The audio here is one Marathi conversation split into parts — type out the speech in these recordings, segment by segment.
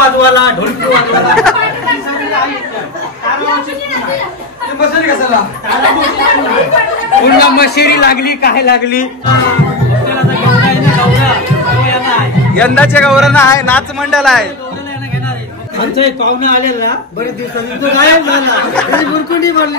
वाजवाला ढोलकी वाजवाला पुन्हा मशेरी लागली काय लागली. यंदाच्या गौरांना आहे नाच मंडळ आहे. आमचा एक पाहुणा आलेला बरेच दिवसांनी तो गायब झाला. मुरकुंडी मारली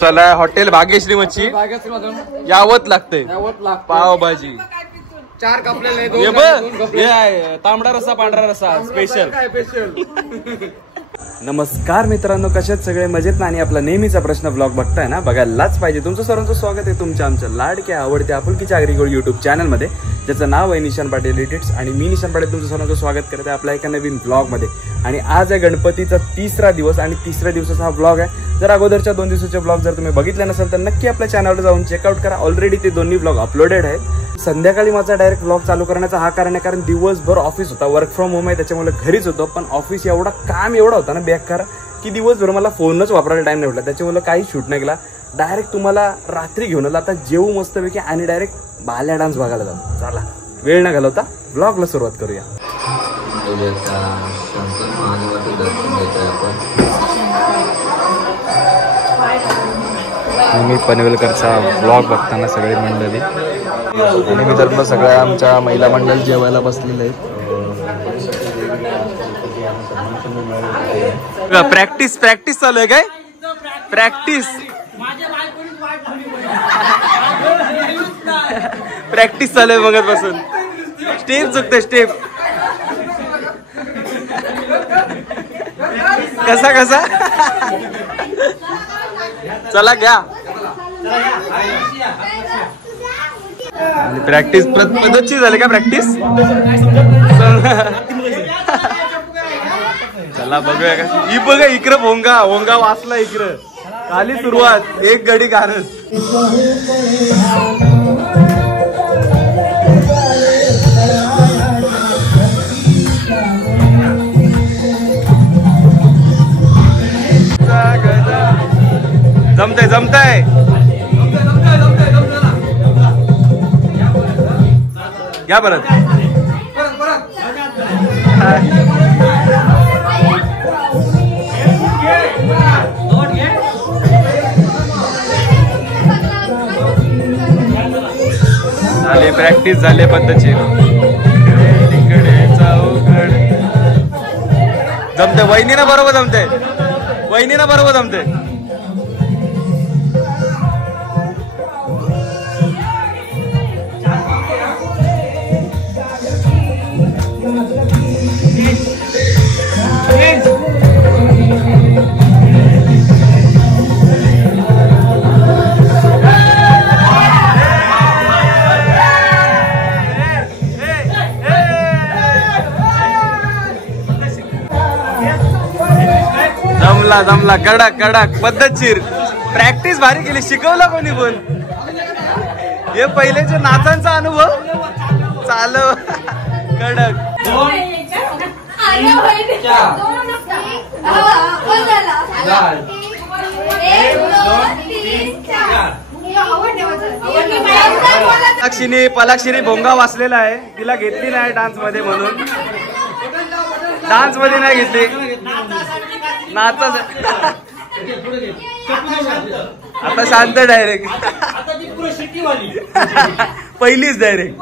चला हॉटेल भाग्यश्री मच्छी यावत लागते. पावभाजी 4 कापलेले हे आहे तांबडा रस्सा पांढरा रस्सा स्पेशल. नमस्कार मित्रांनो, कशात सगळे मजेत ना. आणि आपला नेहमीचा प्रश्न ब्लॉग बघताय ना, बघायलाच पाहिजे. तुमचं सर्वांचं स्वागत आहे तुमच्या आमच्या लाडक्या आवडत्या आपुलकीच्या आगरीगोड युट्यूब चॅनलमध्ये, ज्याचं नाव आहे निशान पाटील एडिट्स. आणि मी निशान पाटील तुमचं सर्वांचं स्वागत करत आहे आपल्या एका नवीन ब्लॉगमध्ये. आणि आज आहे गणपतीचा 3रा दिवस आणि 3ऱ्या दिवसाचा हा ब्लॉग आहे. जर अगोदरच्या 2 दिवसाचे ब्लॉग जर तुम्ही बघितले नसेल तर नक्की आपल्या चॅनलवर जाऊन चेकआउट करा. ऑलरेडी ते दोन्ही ब्लॉग अपलोडेड आहेत. संध्याकाळी माझा डायरेक्ट ब्लॉग चालू करण्याचा हा कारण आहे, कारण दिवसभर ऑफिस होता, वर्क फ्रॉम होम आहे, त्याच्यामुळे घरीच होतो. पण ऑफिस एवढा काम एवढा होता ना बेकार, की दिवसभर मला फोनच वापरायला टाइम नाही भेटला. त्याच्यामुळे काही शूट नाही केला. डायरेक्ट तुम्हाला रात्री घेऊन आला. आता जेवू मस्तपैकी आणि डायरेक्ट बाल्या डान्स बघायला जाऊ. चला वेळ न घालवता ब्लॉगला सुरुवात करूया. मी पनवेलकरचा ब्लॉग बघताना सगळे मंडळी आणि मित्रांनो सगळ्या आमच्या महिला मंडळ जेवायला बसलेले आहेत. प्रॅक्टिस चालू आहे काय? प्रॅक्टिस चालू आहे बघत बसून. स्टेप चुकते स्टेप. कसा चला घ्या. प्रॅक्टिस पद्धतची झाली का प्रॅक्टिस? चला बघूया का. ही बघा इकडं भोंगा वाचला इकडं. खाली सुरुवात एक गडी कारच. जमतंय या परत. झाले प्रॅक्टिस झाले पद्धतशीर. जमते वहिनीना बरोबर जमते. जमला कडक पद्धतशीर. प्रॅक्टिस भारी केली. शिकवलं कोणी पण. हे पहिलेचे नाचांचा अनुभव चालू. कडक. पलाक्षीने भोंगा वाचलेला आहे. तिला घेतली नाही डान्स मध्ये म्हणून. डान्स मध्ये नाही घेतली. नाचा आता शांत डायरेक्ट. पहिलीच डायरेक्ट.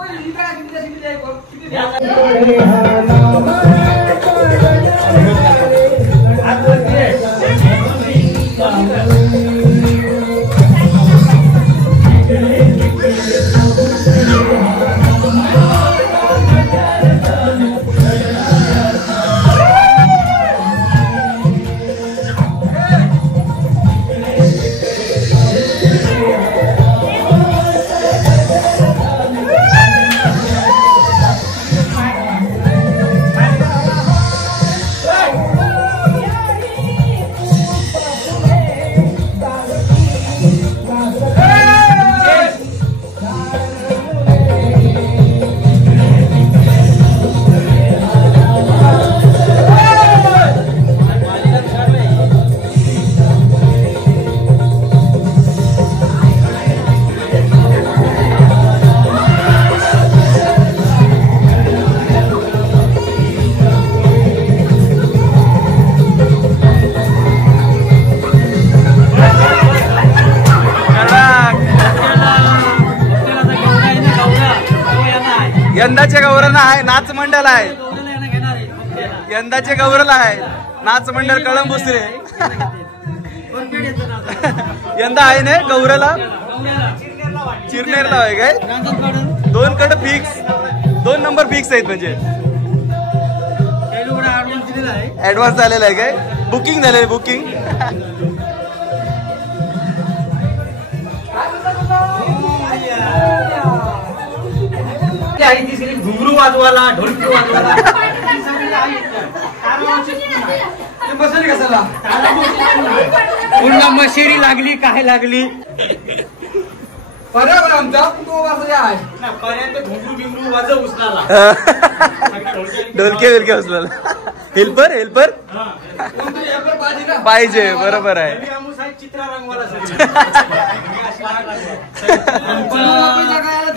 यंदाचे गौरव आहे नाच मंडळ आहे. गौरवला यांना घेणार आहे. यंदाचे गौरव आहे नाच मंडळ कळंब बुसरे. कोणकडे येतं नाव? यंदा आहे ना गौरवला गौरवला. चिरनेरला आहे काय. रांजण काढून 2 कड फिक्स 2 नंबर फिक्स आहेत म्हणजे काही लोकांना ऍडव्हान्स दिलेला आहे. ऍडव्हान्स झालेला आहे काय. बुकिंग झालेलं बुकिंग. घुंगरू वाजवाला ढोलकी वाजवाला पूर्ण मशेरी लागली काय लागली पर्यंत घुंगरू बिंगरू वाजव उचलाला. ढोलके बिलके उचलायला. हेल्पर हेल्पर पाहिजे. बरोबर आहे. चित्रा रंगवाला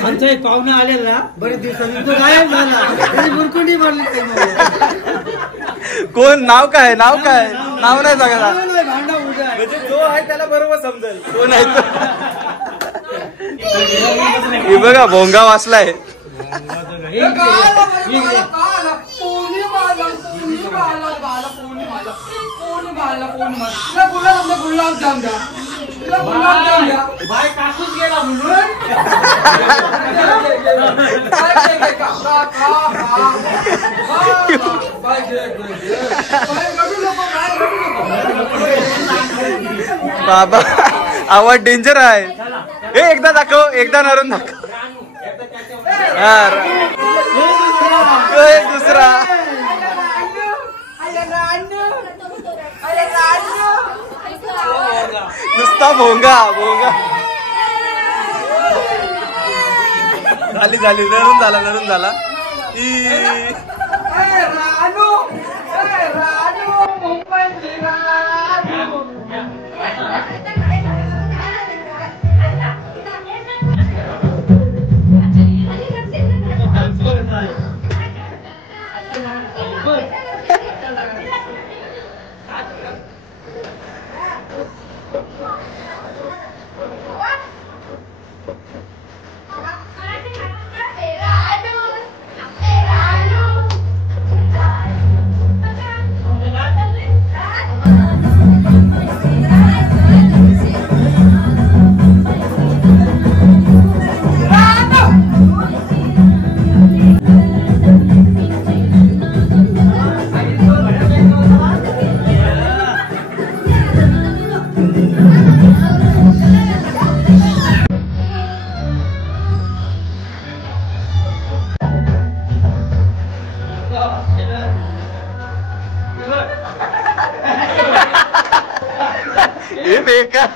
आमचा एक पाहुणा आलेला बरेच दिवसांनी तो गायब झाला. त्याची मुरकुंडी मारली. कोण नाव काय नाव काय नाव नाही सांगायला. भांडा उद्या म्हणजे जो आहे त्याला बरोबर समजेल कोण आहे तो. हे बघा भोंगा वाचलाय. बाय काकूच गेला म्हणून बाबा आवाज डेंजर आहे. हे एकदा दाखव एकदा नरून दाखव. एक दुसरा नुसता भोंगा भोंगा. झाली झाली नरून झाला नरून झाला. हे बेकार.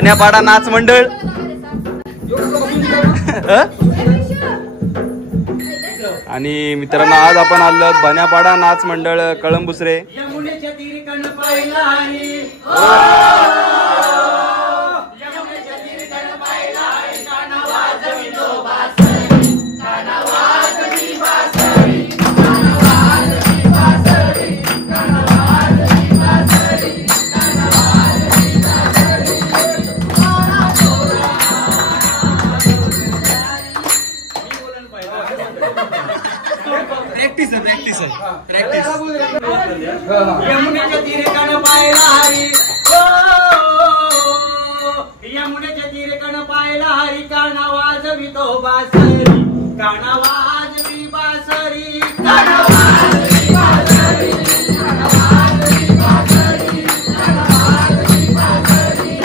बन्यापाडा नाच मंडळ आणि मित्रांनो आज आपण आलो बन्यापाडा नाच मंडळ कळंबुसरे. यमुनेच्या तीरी पाहिला हरी यमुनेच्या तीरी पाहिला हरी काना वाजवितो बासरी काना वाजवी बासरी काना वाजवी बासरी काना वाजवी बासरी काना वाजवी बासरी प्रॅक्टिस आहे प्रॅक्टिस. यमुनेच्या तीरे कण पाहिला हरी यमुनेच्या तीरे कण पाहिला हरी काना वाजवितो बासरी काना वाजवी बासरी काना वाजवी बासरी काना वाजवी बासरी काना वाजवी बासरी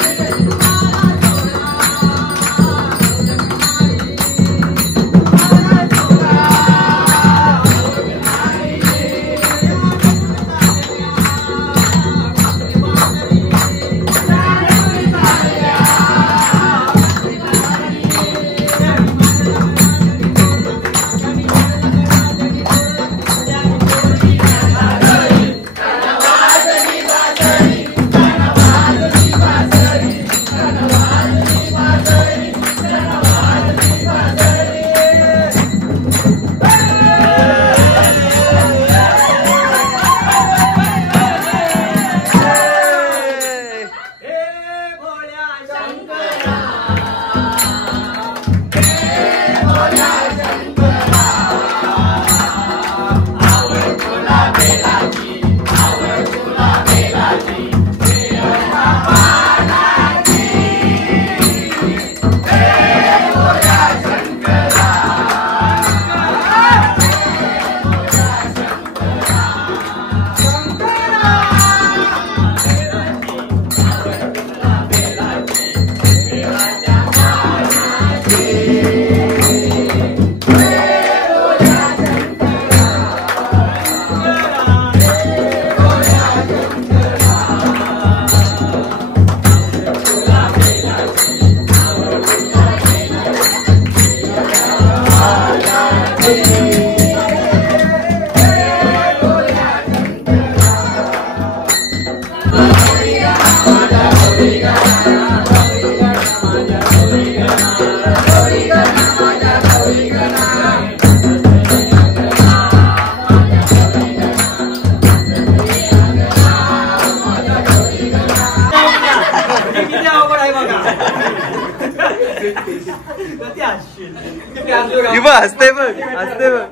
हसते बघ हसते बघ.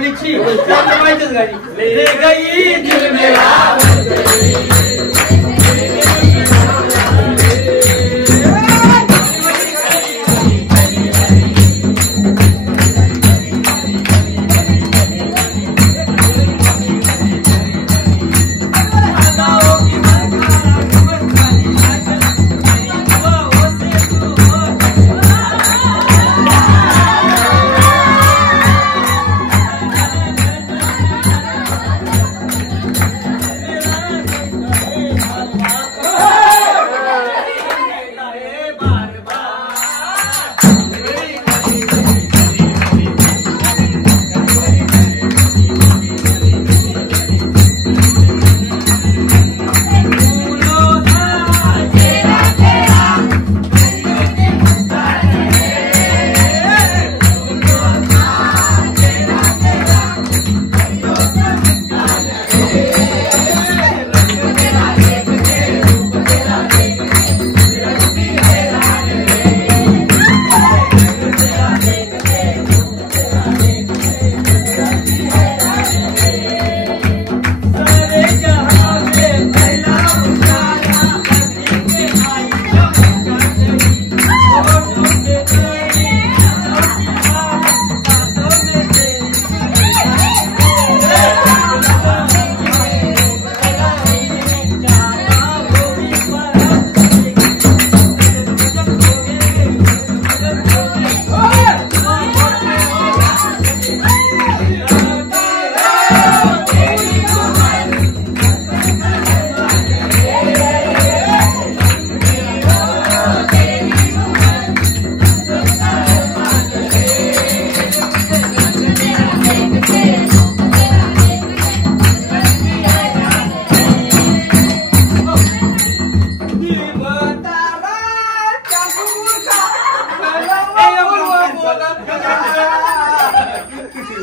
पब्लिकची माहितीच गाडी ले गई दिल मेरा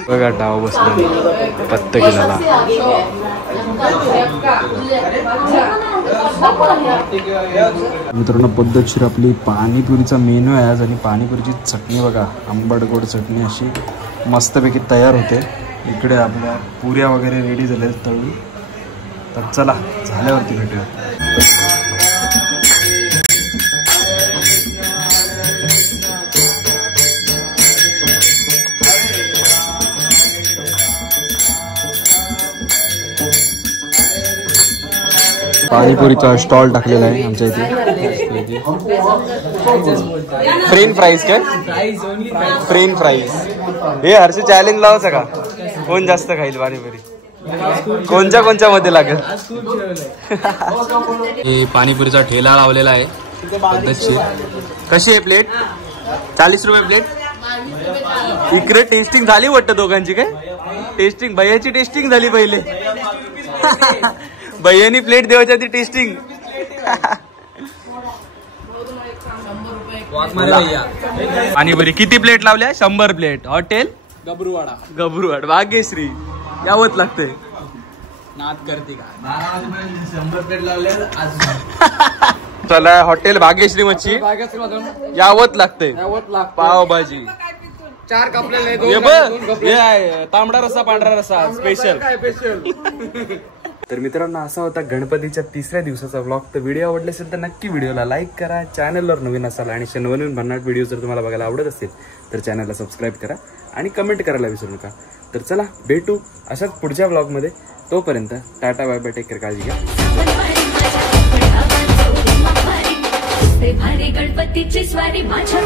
बघा डाव बसला पत्त केला. मित्रांनो पद्धतशीर आपली पाणीपुरीचा मेनू आहे आज आणि पाणीपुरीची चटणी बघा आंबट गोड चटणी अशी मस्तपैकी तयार होते. इकडे आपल्या पुऱ्या वगैरे रेडी झाल्या तळून. तर चला झाल्यावरती भेटूया. पाणीपुरीचा स्टॉल टाकलेला आहे आमच्या इथे. फ्रेंच फ्राईज काय फ्रेंच फ्राईज हे हर्ष चॅलेंज लावायचं का कोण जास्त खाईल पाणीपुरी कोणच्या मध्ये लागेल. पाणीपुरीचा ठेला लावलेला आहे पद्धतशीर. कशी आहे प्लेट 40 रुपये प्लेट. इकडे टेस्टिंग झाली वाटतं दोघांची काय टेस्टिंग भैयाची टेस्टिंग झाली पहिले. भैयानी प्लेट देवाच्या आधी टेस्टिंग. पाणीपुरी किती प्लेट लावल्या 100 प्लेट. हॉटेल गबरूवाड भाग्यश्री यावत लागते नाद करते का 100 प्लेट लावल्या. चला हॉटेल भाग्यश्री मच्छी यावत लागते पाव भाजी 4 कपलेले तांबडा रस्सा पांढरा रस्सा स्पेशल. तर मित्रांनो असा होता गणपतीच्या 3ऱ्या दिवसाचा व्लॉग. तर व्हिडिओ आवडले असेल तर नक्की व्हिडिओला लाईक करा. चॅनलवर नवीन असाल आणि नवीन भन्नाट व्हिडिओ जर तुम्हाला बघायला आवडत असेल तर चॅनलला सबस्क्राईब करा आणि कमेंट करायला विसरू नका. तर चला भेटू अशाच पुढच्या व्लॉगमध्ये. तोपर्यंत tata bye bye take care काळजी घ्या. गणपतीची स्वारी माझ्या